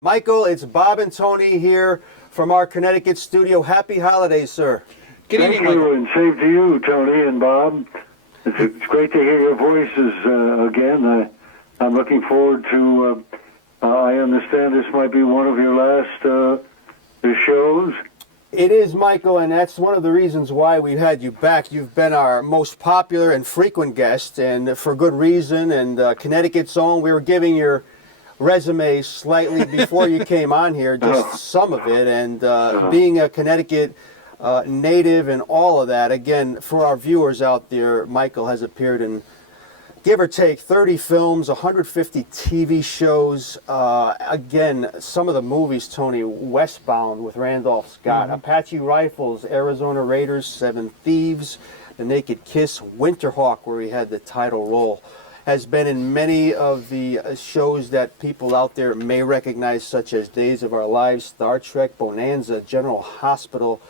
Michael, it's Bob and Tony here from our Connecticut studio. Happy holidays, sir. Good Thank evening, you, Michael. and same to you, Tony and Bob. It's great to hear your voices again. I'm looking forward to, I understand this might be one of your last shows. It is, Michael, and that's one of the reasons why we've had you back. You've been our most popular and frequent guest, and for good reason, and Connecticut's own. We were giving your resume slightly before you came on here, just some of it, and being a Connecticut native and all of that. Again, for our viewers out there, Michael has appeared in, give or take, 30 films, 150 TV shows. Again, some of the movies, Tony, Westbound with Randolph Scott, Apache Rifles, Arizona Raiders, Seven Thieves, The Naked Kiss, Winterhawk, where he had the title role, has been in many of the shows that people out there may recognize, such as Days of Our Lives, Star Trek, Bonanza, General Hospital,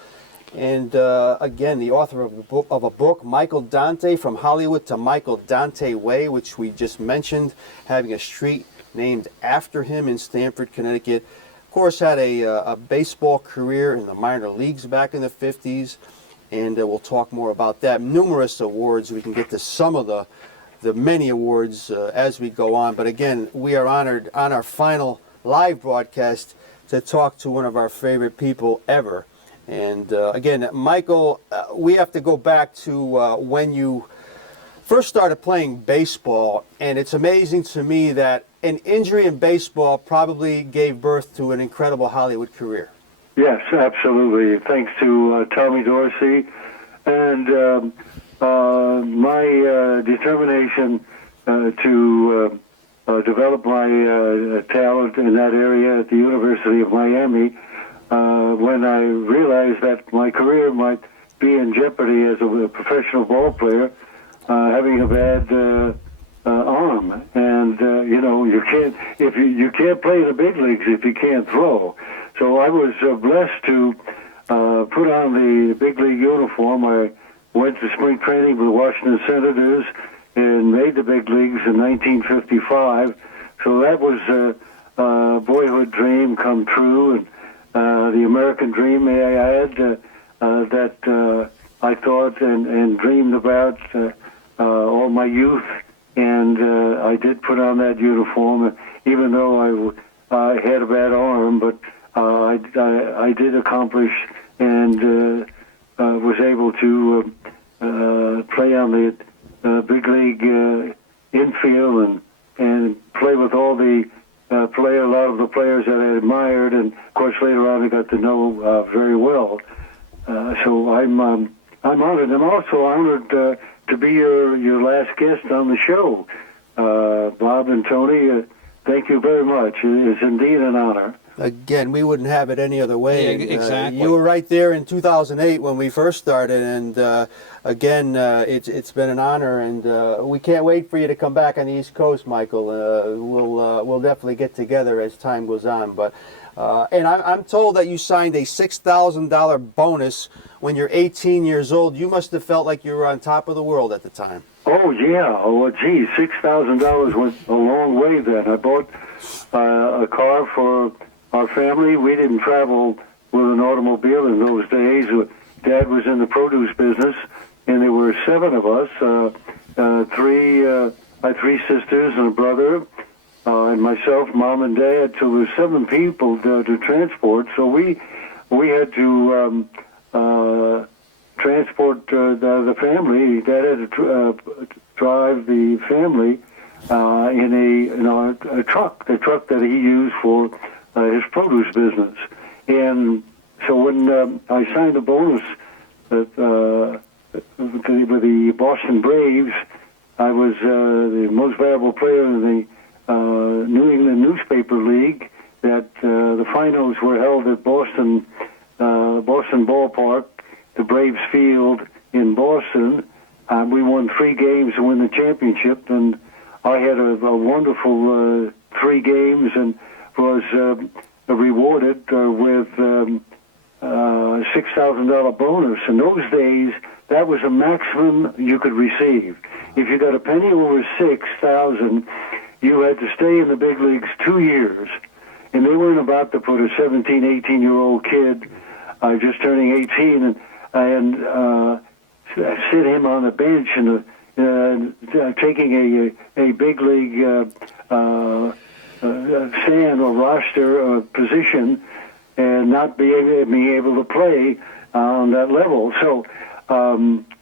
and again, the author of a book, Michael Dante, From Hollywood to Michael Dante Way, which we just mentioned, having a street named after him in Stamford, Connecticut. Of course, had a baseball career in the minor leagues back in the 50s, and we'll talk more about that. Numerous awards. We can get to some of the many awards as we go on. But again, we are honored on our final live broadcast to talk to one of our favorite people ever. And again, Michael, we have to go back to when you first started playing baseball. And it's amazing to me that an injury in baseball probably gave birth to an incredible Hollywood career. Yes, absolutely. Thanks to Tommy Dorsey and my determination to develop my talent in that area at the University of Miami, when I realized that my career might be in jeopardy as a professional ball player, having a bad arm, and you can't you can't play in the big leagues if you can't throw. So I was blessed to put on the big league uniform. I went to spring training with the Washington Senators and made the big leagues in 1955. So that was a boyhood dream come true, and the American dream, may I add, that I thought and dreamed about all my youth. And I did put on that uniform, even though I had a bad arm, but I did accomplish and was able to play on the big league infield and play with all the a lot of the players that I admired, and of course later on I got to know very well. So I'm honored. I'm also honored to be your last guest on the show, Bob and Tony. Thank you very much. It is indeed an honor. Again, we wouldn't have it any other way. Yeah, exactly. You were right there in 2008 when we first started, and again, it's been an honor, and we can't wait for you to come back on the East Coast, Michael. We'll definitely get together as time goes on. But and I'm told that you signed a $6,000 bonus when you're 18 years old. You must have felt like you were on top of the world at the time. Oh yeah. Oh gee, $6,000 went a long way then. I bought a car for our family. We didn't travel with an automobile in those days. Dad was in the produce business, and there were 7 of us. I had 3 sisters and a brother, and myself, Mom and Dad. So there were 7 people to transport. So we had to transport the family. Dad had to drive the family in a truck, the truck that he used for his produce business. And so when I signed a bonus with the Boston Braves, I was the most valuable player in the New England Newspaper League. That the finals were held at Boston Ballpark, the Braves Field in Boston. We won 3 games to win the championship, and I had a wonderful 3 games and was rewarded with $6,000 bonus. In those days, that was a maximum you could receive. If you got a penny over 6,000, you had to stay in the big leagues 2 years. and they weren't about to put a 17, 18-year-old kid just turning 18 and sit him on the bench and taking a big league stand or roster position and not being able to play on that level. So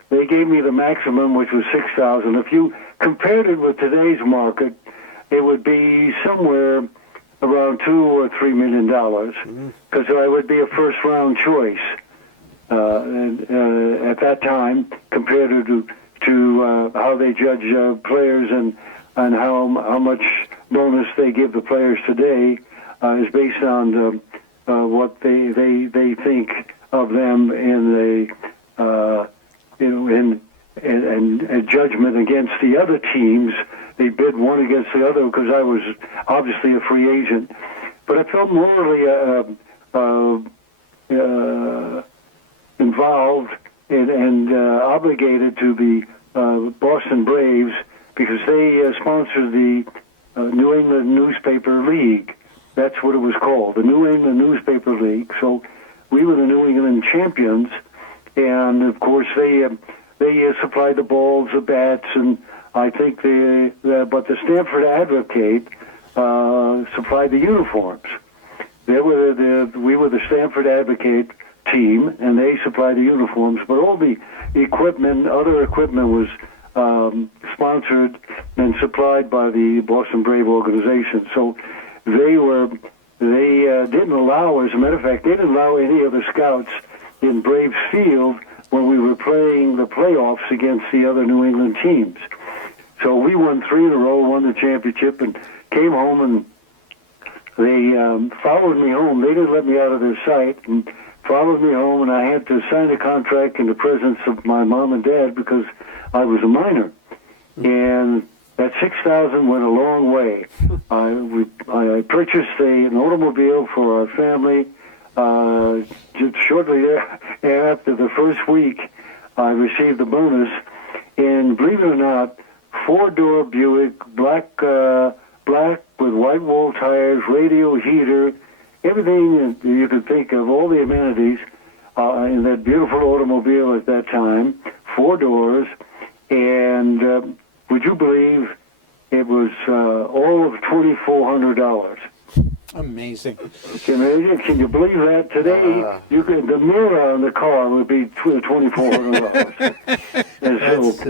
they gave me the maximum, which was $6,000. If you compared it with today's market, it would be somewhere around $2 or $3 million, because I would be a first-round choice at that time, compared to how they judge players and how much bonus they give the players today is based on what they think of them in a judgment against the other teams. They bid one against the other because I was obviously a free agent, but I felt morally involved and obligated to the Boston Braves, because they sponsored the New England Newspaper League. That's what it was called, the New England Newspaper League. So we were the New England champions, and of course they supplied the balls, the bats, and I think but the Stanford Advocate supplied the uniforms. We were the Stanford Advocate team, and they supplied the uniforms. But all the equipment, other equipment, was sponsored and supplied by the Boston Brave organization. So they didn't allow, as a matter of fact, they didn't allow any other scouts in Braves Field when we were playing the playoffs against the other New England teams. So we won 3 in a row, won the championship, and came home, and they followed me home. They didn't let me out of their sight, and followed me home, and I had to sign a contract in the presence of my mom and dad because I was a minor. And that $6,000 went a long way. I purchased an automobile for our family. Just shortly after the first week, I received the bonus, and believe it or not, 4-door Buick, black with white wall tires, radio heater, everything you could think of, all the amenities in that beautiful automobile at that time, 4 doors, and would you believe it was all of $2,400? Amazing. Can you believe that? Today, the mirror on the car would be $2,400. And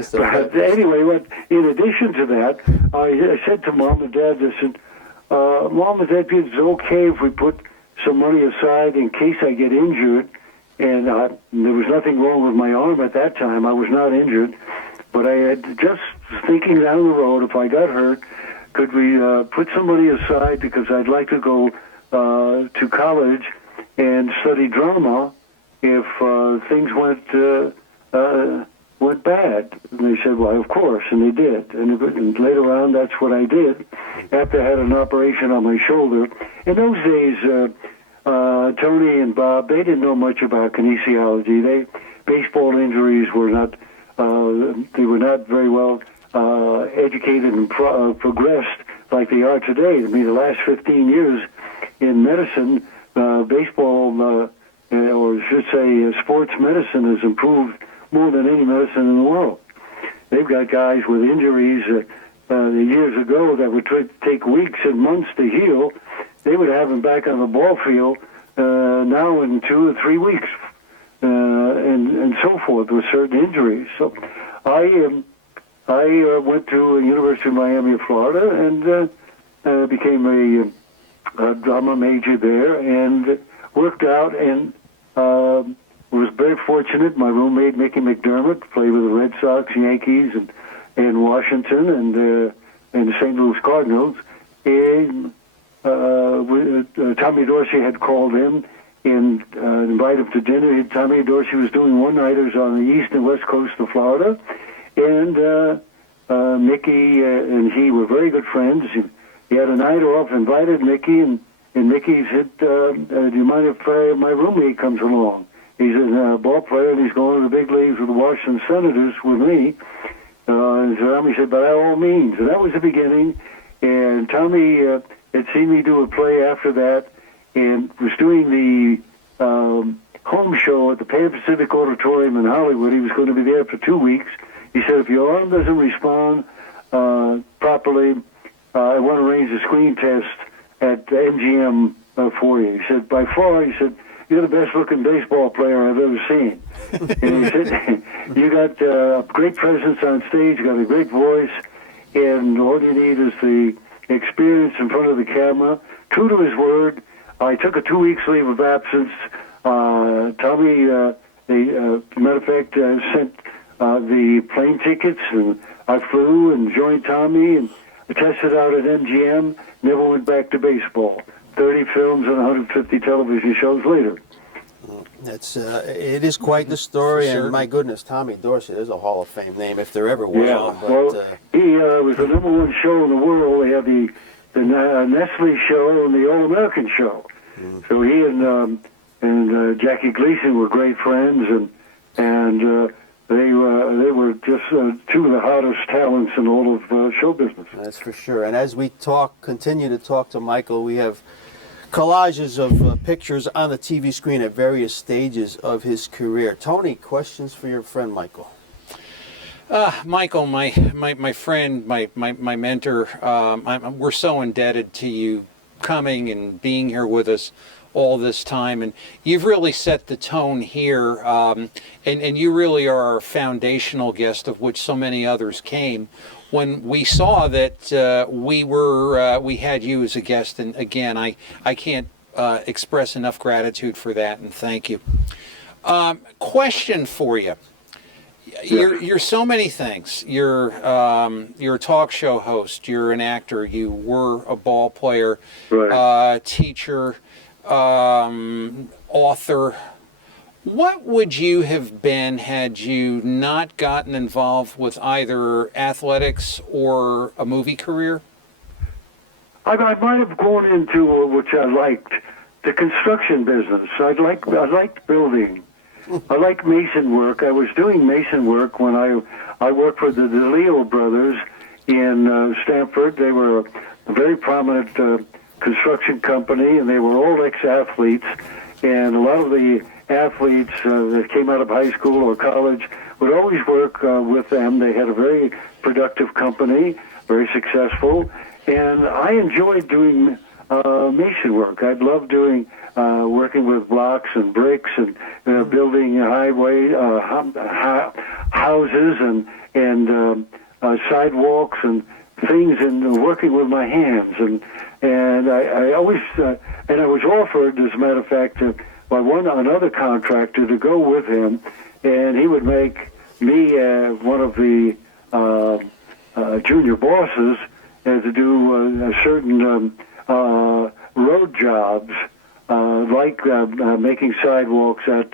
so, anyway, in addition to that, I said to Mom and Dad, I said, Mom and Dad, it's okay if we put some money aside in case I get injured. And there was nothing wrong with my arm at that time. I was not injured. But I had just thinking down the road, if I got hurt, could we put some money aside, because I'd like to go to college and study drama if things went bad? And they said, well, of course, and they did. And later on, that's what I did after I had an operation on my shoulder. In those days, Tony and Bob, they didn't know much about kinesiology. Baseball injuries were not, they were not very well educated and progressed like they are today. I mean, the last 15 years in medicine, baseball, or I should say sports medicine, has improved more than any medicine in the world. They've got guys with injuries years ago that would take weeks and months to heal. They would have them back on the ball field now in 2 or 3 weeks, and so forth, with certain injuries. So I went to University of Miami of Florida and became a drama major there, and worked out, and was very fortunate. My roommate, Mickey McDermott, played with the Red Sox, Yankees, and Washington, and the St. Louis Cardinals. And Tommy Dorsey had called him and invited him to dinner. Tommy Dorsey was doing one-nighters on the east and west coast of Florida, and Mickey and he were very good friends. He had a night off, invited Mickey, and Mickey said, do you mind if my roommate comes along? He's a ball player, and he's going to the big leagues with the Washington Senators with me. And Tommy said, by all means. And that was the beginning. And Tommy had seen me do a play after that, and was doing the home show at the Pan Pacific Auditorium in Hollywood. He was going to be there for 2 weeks. He said, if your arm doesn't respond properly, I want to arrange a screen test at MGM for you. He said, by far, he said, you're the best-looking baseball player I've ever seen. And he said, you got a great presence on stage, you got a great voice, and all you need is the experience in front of the camera. True to his word, I took a 2 weeks leave of absence. Tommy, matter of fact, sent the plane tickets, and I flew and joined Tommy and tested out at MGM, never went back to baseball. 30 films and 150 television shows later. It is quite the story, and my goodness, Tommy Dorsett is a Hall of Fame name if there ever was one. But, well, he was the number one show in the world. They had the Nestle show and the All American show. So he and Jackie Gleason were great friends, and they were just two of the hottest talents in all of show business. That's for sure. And as we continue to talk to Michael, we have collages of pictures on the TV screen at various stages of his career. Tony, questions for your friend Michael? Michael, my friend, my mentor, we're so indebted to you coming and being here with us all this time, and you've really set the tone here, and you really are our foundational guest, of which so many others came. When we saw that we had you as a guest, and again, I can't express enough gratitude for that, and thank you. Question for you. You're so many things. You're a talk show host. You're an actor. You were a ball player, Right. Teacher, author. What would you have been had you not gotten involved with either athletics or a movie career? I might have gone into which I liked, the construction business. I liked building. I like mason work. I was doing mason work when I worked for the DeLeo brothers in Stamford. They were a very prominent construction company, and they were all ex-athletes. And a lot of the athletes that came out of high school or college would always work with them. They had a very productive company, very successful. And I enjoyed doing mason work. I loved doing working with blocks and bricks and building highway houses and sidewalks and things, and working with my hands. And I always and I was offered, as a matter of fact, by another contractor to go with him, and he would make me one of the junior bosses to do certain road jobs, like making sidewalks at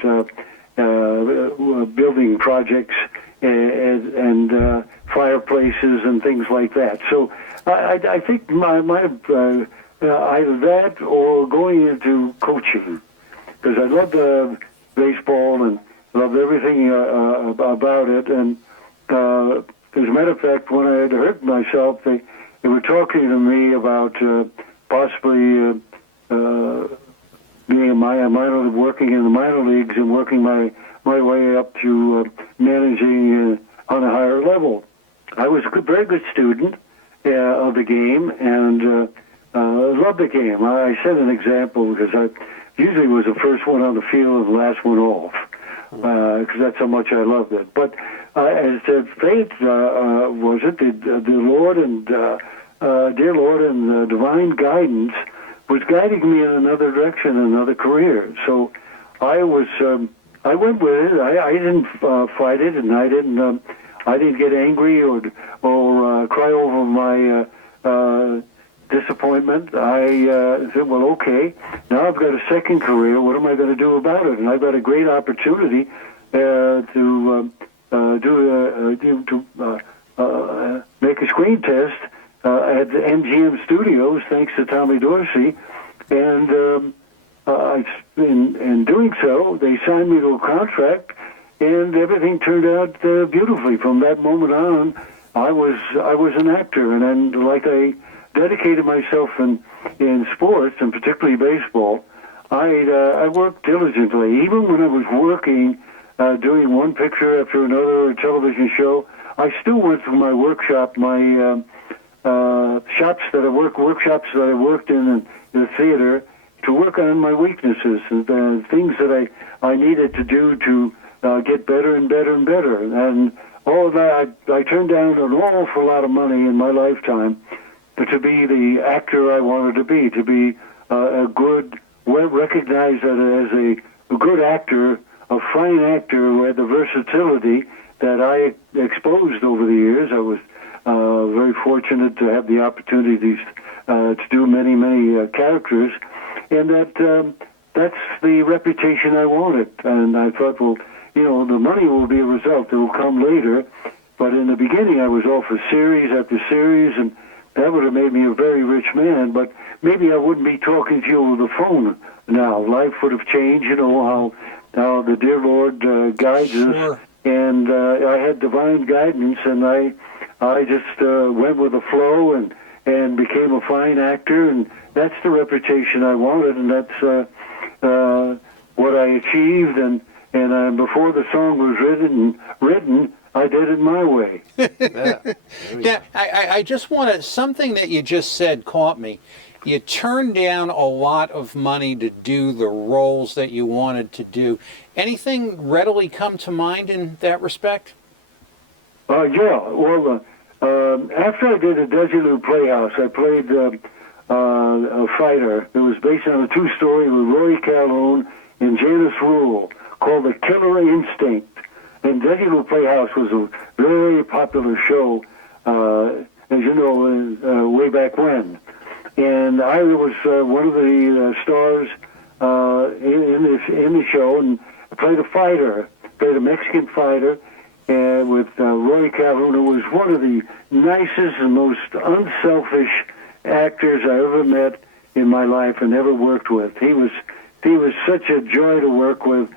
building projects and fireplaces and things like that. So I think either that or going into coaching, because I loved baseball and loved everything about it. And as a matter of fact, when I had hurt myself, they were talking to me about possibly being working in the minor leagues and working my way up to managing on a higher level. I was a very good student of the game and loved the game. I set an example because I usually was the first one on the field and the last one off, because that's how much I loved it. But as fate was it, the Lord and dear Lord and divine guidance was guiding me in another direction, another career. So I went with it. I didn't fight it, and I didn't get angry or cry over my disappointment. I said, well, okay, now I've got a second career. What am I going to do about it? And I've got a great opportunity to make a screen test at the MGM Studios, thanks to Tommy Dorsey, and in doing so, they signed me to a contract, and everything turned out beautifully. From that moment on, I was an actor, and then, like I dedicated myself in sports, and particularly baseball, I worked diligently. Even when I was working, doing one picture after another, a television show, I still went through my workshop, my workshops that I worked in the theater, to work on my weaknesses and things that I needed to do to get better and better and better. And all of that, I turned down an awful lot of money in my lifetime to be the actor I wanted to be a good, recognized as a good actor, a fine actor who had the versatility that I exposed over the years. I was very fortunate to have the opportunities to do many, many characters, and that's the reputation I wanted. And I thought, well, the money will be a result. It will come later. But in the beginning, I was off for series after series, and that would have made me a very rich man. But maybe I wouldn't be talking to you over the phone now. Life would have changed, how the dear Lord guides us. And I had divine guidance, and I just went with the flow and became a fine actor, and that's the reputation I wanted, and that's what I achieved. And before the song was written, I did it my way. Now, I just wanted, something that you just said caught me. You turned down a lot of money to do the roles that you wanted to do. Anything readily come to mind in that respect? Yeah. Well, after I did the Desilu Playhouse, I played a fighter. It was based on a true story with Roy Calhoun and Janice Rule called The Killer Instinct. And Desilu Playhouse was a very popular show, as you know, way back when. And I was one of the stars in the show, and I played a fighter, played a Mexican fighter, and with Roy Calhoun, who was one of the nicest and most unselfish actors I ever met in my life and ever worked with. He was such a joy to work with,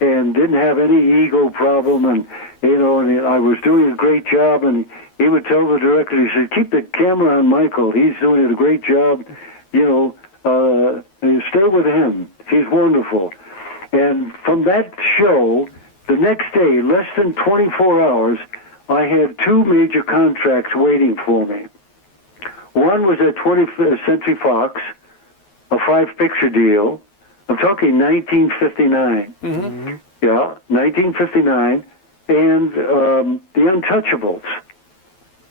and didn't have any ego problem, and I was doing a great job, and he would tell the director, he said, keep the camera on Michael. He's doing a great job. And stay with him. He's wonderful. And from that show, the next day, less than 24 hours, I had two major contracts waiting for me. One was at 20th Century Fox, a 5-picture deal. I'm talking 1959. Mm-hmm. Yeah, 1959. And The Untouchables.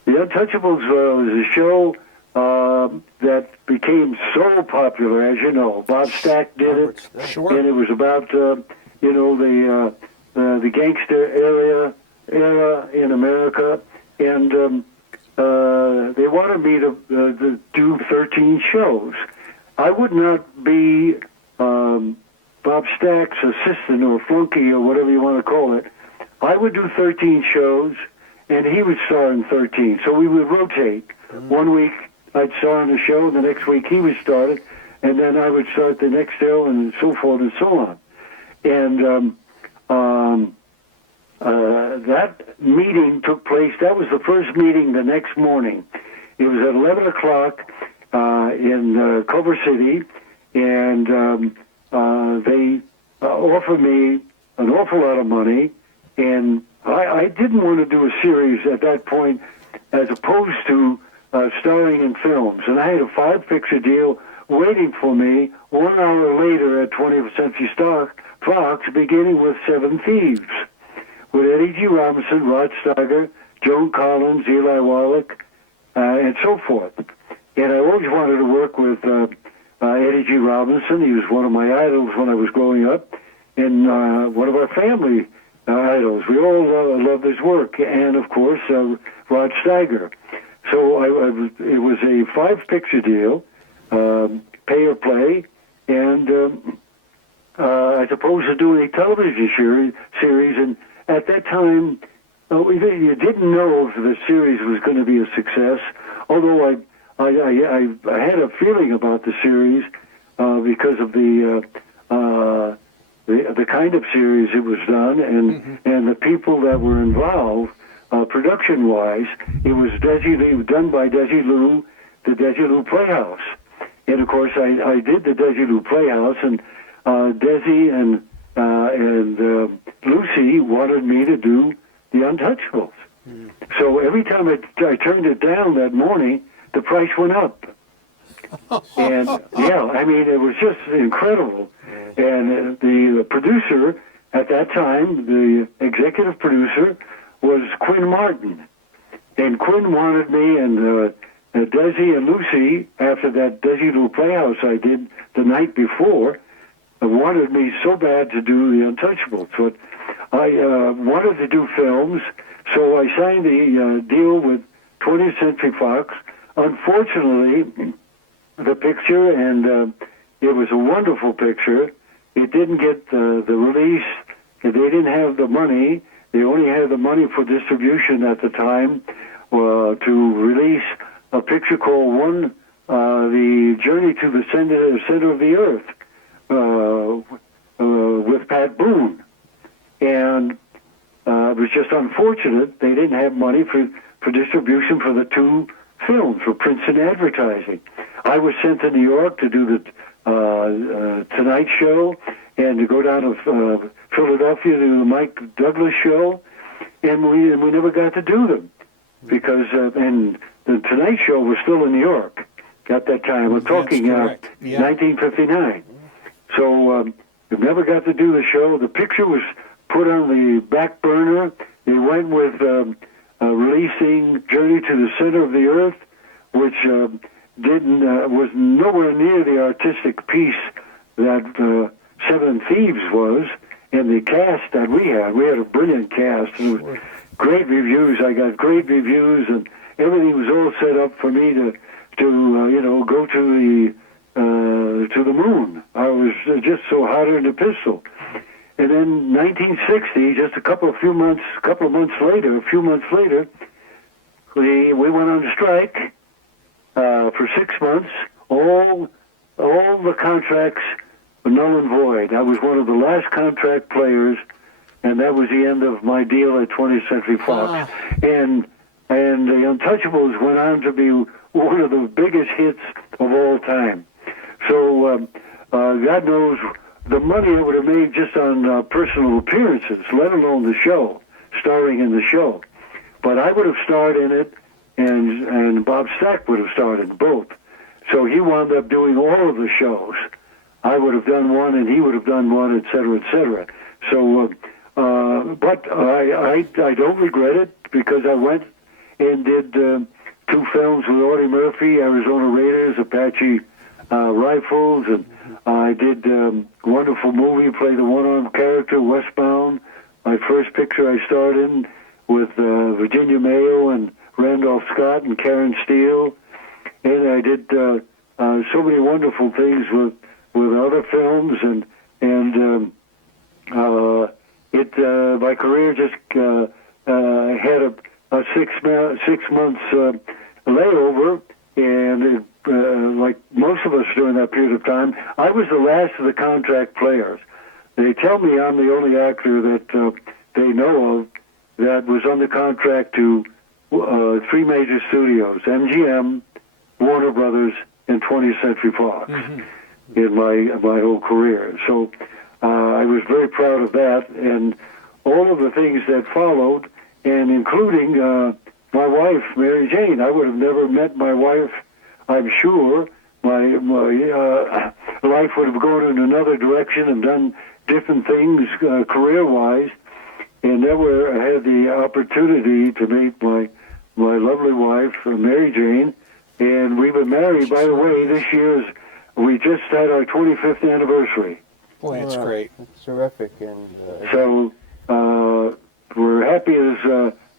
The Untouchables was a show that became so popular, as you know. Bob Stack did it, Sure. And it was about the gangster era in America, and they wanted me to do 13 shows. I would not be Bob Stack's assistant or flunky or whatever you want to call it. I would do 13 shows, and he would star in 13. So we would rotate. Mm-hmm. 1 week I'd star in the show, and the next week he would start it, and then I would start the next show, and so forth and so on. And that meeting took place. That was the first meeting the next morning. It was at 11 o'clock in Culver City, and they offered me an awful lot of money, and I didn't want to do a series at that point as opposed to starring in films. And I had a 5-picture deal waiting for me 1 hour later at 20th Century Fox, beginning with 7 Thieves, with Eddie G. Robinson, Rod Steiger, Joan Collins, Eli Wallach, and so forth. And I always wanted to work with Eddie G. Robinson. He was one of my idols when I was growing up, and one of our family idols. We all loved his work, and of course Rod Steiger. So it was a 5-picture deal, pay or play, and as opposed to doing a television series. And at that time, you didn't know if the series was going to be a success. Although I had a feeling about the series because of the kind of series it was done, and the people that were involved, production-wise. It was done by Desilu, the Desilu Playhouse. And of course, I did the Desilu Playhouse, and Desi and Lucy wanted me to do the Untouchables. So every time I turned it down that morning, the price went up. And yeah, I mean, it was just incredible. And the producer at that time, the executive producer, was Quinn Martin. And Quinn wanted me and Desi and Lucy, after that Desilu Playhouse I did the night before, wanted me so bad to do the Untouchables. But I wanted to do films, so I signed the deal with 20th Century Fox. Unfortunately, the picture, and it was a wonderful picture, it didn't get the release. They didn't have the money. They only had the money for distribution at the time to release a picture called The Journey to the Center of the Earth with Pat Boone. And it was just unfortunate they didn't have money for distribution for the two films, for prints and advertising. I was sent to New York to do the Tonight Show and to go down to Philadelphia to do the Mike Douglas Show, and we never got to do them because and the Tonight Show was still in New York at that time. We're talking 1959. So we never got to do the show. The picture was put on the back burner. They went with releasing Journey to the Center of the Earth, which was nowhere near the artistic piece that Seven Thieves was, and the cast that we had. We had a brilliant cast. And it was great reviews. I got great reviews, and everything was all set up for me to go to the moon. I was just so hot in the pistol. And then 1960, just a few months later, we went on strike for 6 months. All the contracts were null and void. I was one of the last contract players, and that was the end of my deal at 20th Century Fox. And the Untouchables went on to be one of the biggest hits of all time. So God knows the money I would have made just on personal appearances, let alone the show, starring in the show. But I would have starred in it, and Bob Stack would have starred in both. So he wound up doing all of the shows. I would have done one, and he would have done one, et cetera, et cetera. So, but I don't regret it, because I went and did 2 films with Audie Murphy, Arizona Raiders, Apache Rifles, and I did a wonderful movie, played the one-armed character, Westbound. My first picture I starred in with Virginia Mayo and Randolph Scott and Karen Steele. And I did so many wonderful things with other films, and my career just had a 6 months layover, and like most of us during that period of time, I was the last of the contract players. They tell me I'm the only actor that they know of that was under contract to 3 major studios: MGM, Warner Brothers, and 20th Century Fox in my whole career. So I was very proud of that, and all of the things that followed, and including my wife, Mary Jane. I would have never met my wife, I'm sure. My life would have gone in another direction and done different things career-wise, and never had the opportunity to meet my lovely wife, Mary Jane. And we've been married, by the way, this year's, we just had our 25th anniversary. Boy, that's great. That's terrific. And so we're happy as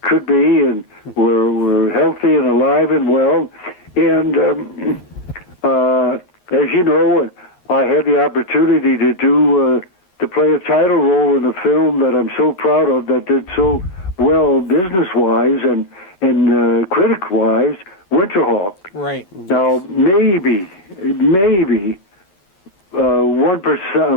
could be, and we're healthy and alive and well. And as you know, I had the opportunity to play a title role in a film that I'm so proud of, that did so well business-wise and critic-wise, Winterhawk. Right. Now, maybe 1%,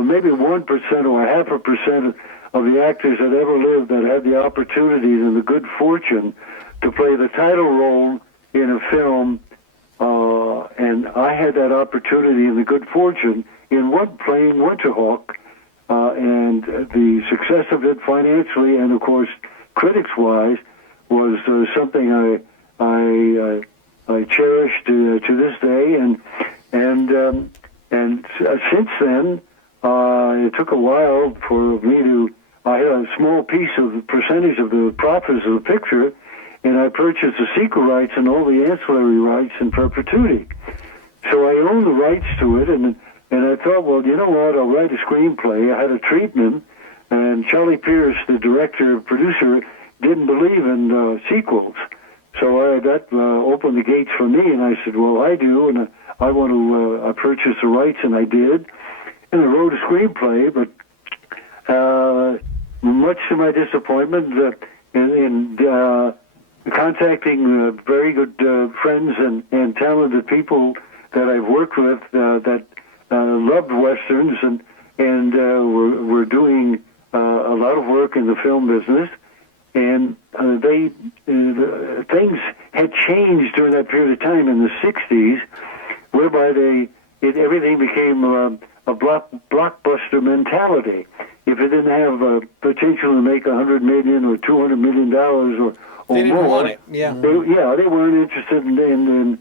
maybe 1% or 0.5% of the actors that ever lived that had the opportunity and the good fortune to play the title role in a film And I had that opportunity and the good fortune in playing Winterhawk, and the success of it financially and, of course, critics-wise was something I cherish to this day. And since then, it took a while for me to. I had a small percentage of the profits of the picture, and I purchased the sequel rights and all the ancillary rights in perpetuity. So I own the rights to it, and I thought, well, you know what? I'll write a screenplay. I had a treatment, and Charlie Pierce, the director producer, didn't believe in sequels. So that opened the gates for me, and I said, well, I do, and I want to purchase the rights, and I did. And I wrote a screenplay, but much to my disappointment, in contacting very good friends and talented people that I've worked with that loved Westerns and were doing a lot of work in the film business, and things had changed during that period of time in the 60s, whereby everything became a blockbuster mentality. If it didn't have potential to make $100 million or $200 million or They didn't more, want it. Yeah. they weren't interested in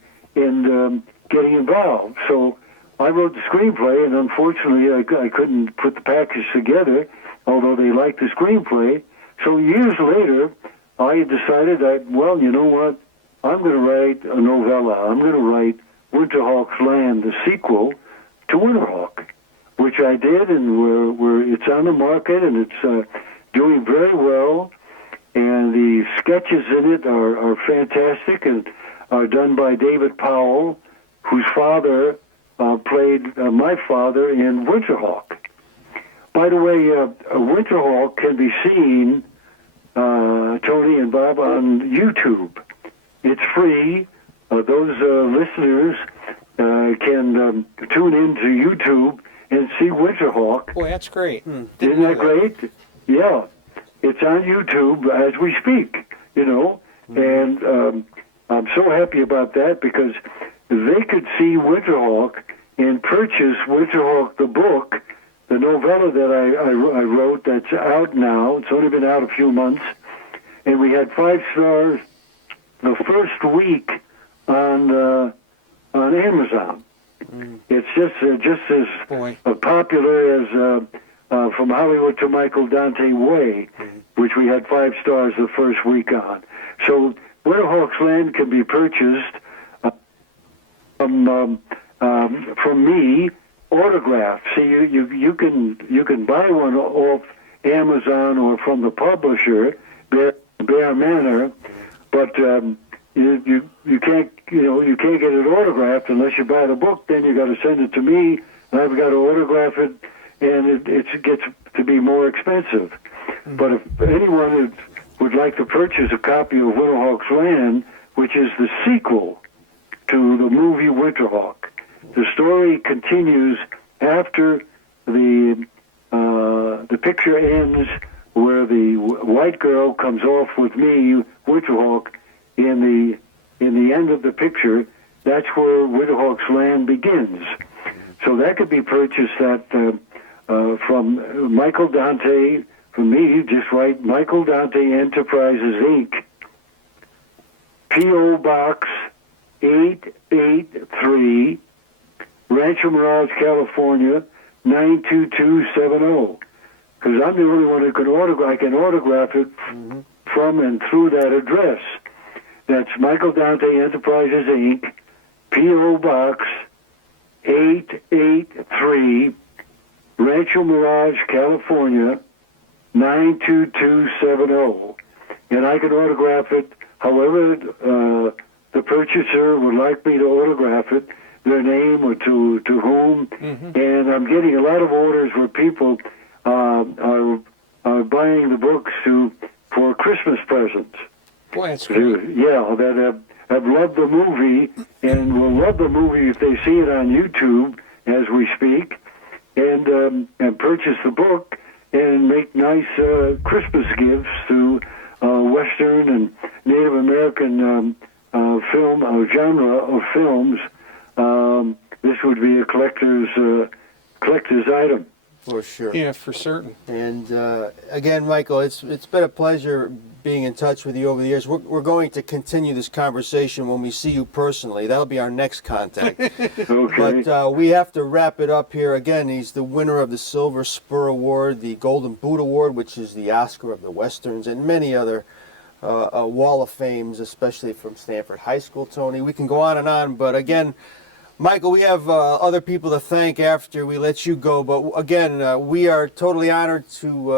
getting involved. So I wrote the screenplay, and unfortunately, I couldn't put the package together, although they liked the screenplay. So years later, I decided well, you know what? I'm going to write a novella. I'm going to write Winterhawk's Land, the sequel to Winterhawk, which I did, and it's on the market, and it's doing very well. And the sketches in it are fantastic and are done by David Powell, whose father played my father in Winterhawk. By the way, Winterhawk can be seen, Tony and Bob, on YouTube. It's free. Those listeners can tune into YouTube and see Winterhawk. Boy, that's great. Isn't that great? Yeah. It's on YouTube as we speak, and I'm so happy about that because they could see Winterhawk and purchase Winterhawk the book, the novella that I wrote that's out now. It's only been out a few months, and we had 5 stars the first week on Amazon. It's just as popular as From Hollywood to Michael Dante Way, which we had 5 stars the first week on. So Winterhawk's Land can be purchased from me, autographed. See, you can buy one off Amazon or from the publisher, Bear Manor, but you can't get it autographed unless you buy the book. Then you got to send it to me, and I've got to autograph it, and it gets to be more expensive. But if anyone would like to purchase a copy of Winterhawk's Land, which is the sequel to the movie Winterhawk, the story continues after the picture ends, where the white girl comes off with me, Winterhawk, in the end of the picture. That's where Winterhawk's Land begins. So that could be purchased from Michael Dante. For me, just write Michael Dante Enterprises, Inc., P.O. Box 883, Rancho Mirage, California, 92270. Because I'm the only one who can I can autograph it from and through that address. That's Michael Dante Enterprises, Inc., P.O. Box 883, Rancho Mirage, California, 92270. And I can autograph it however the purchaser would like me to autograph it, their name or to whom. And I'm getting a lot of orders where people are buying the books for Christmas presents. Boy, that's great. Yeah, that have loved the movie and will love the movie if they see it on YouTube as we speak, and purchase the book and make nice Christmas gifts to Western and Native American film genre of films this would be a collector's item. For sure. Yeah, for certain. And again, Michael, it's been a pleasure being in touch with you over the years. We're going to continue this conversation when we see you personally. That'll be our next contact. Okay. But we have to wrap it up here. Again, he's the winner of the Silver Spur Award, the Golden Boot Award, which is the Oscar of the Westerns, and many other Wall of Fames, especially from Stanford High School, Tony. We can go on, but again, Michael, we have other people to thank after we let you go, but again, we are totally honored to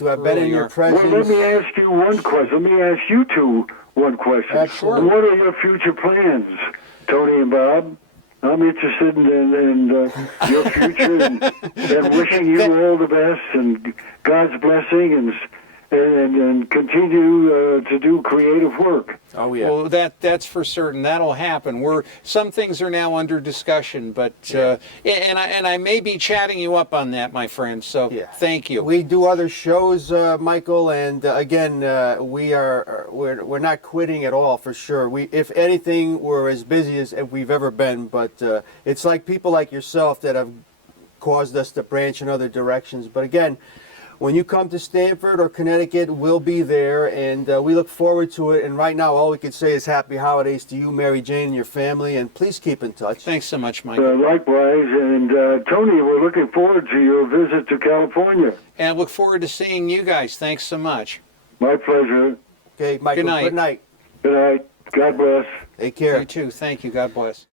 have been in your presence. Well, let me ask you one question. Let me ask you two one question. Absolutely. What are your future plans, Tony and Bob? I'm interested in your future and wishing you all the best and God's blessing and continue to do creative work. Oh yeah. Well, that's for certain. That'll happen. Some things are now under discussion, but and I may be chatting you up on that, my friend. So thank you. We do other shows, Michael, and again, we're not quitting at all for sure. If anything, we're as busy as we've ever been. But it's like people like yourself that have caused us to branch in other directions. But again, when you come to Stanford or Connecticut, we'll be there, and we look forward to it. And right now, all we can say is happy holidays to you, Mary Jane, and your family, and please keep in touch. Thanks so much, Michael. Likewise, and Tony, we're looking forward to your visit to California. And I look forward to seeing you guys. Thanks so much. My pleasure. Okay, Michael, Good night. Good night. Good night. God bless. Take care. You too. Thank you. God bless.